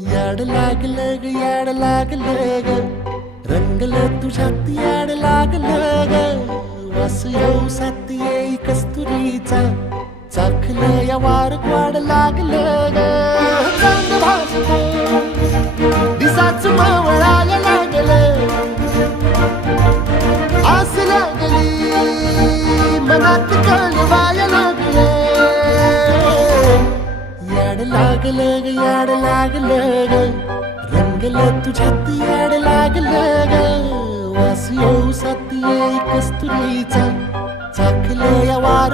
याड लागलं ग याड लागलं ग रंगलं तुझ्यात याड लागलं ग वास येऊ सात येई कस्तुरीचा चाखलं या वार वाड लागलं ग चांद भासतो दिसाच मावळाला लागलं आस लागली मनात कळलं लागले ग याड लागले ग रंगले तुझ्यात याड लागले ग वास येऊ सात कस्तुरीचा चाकले या वार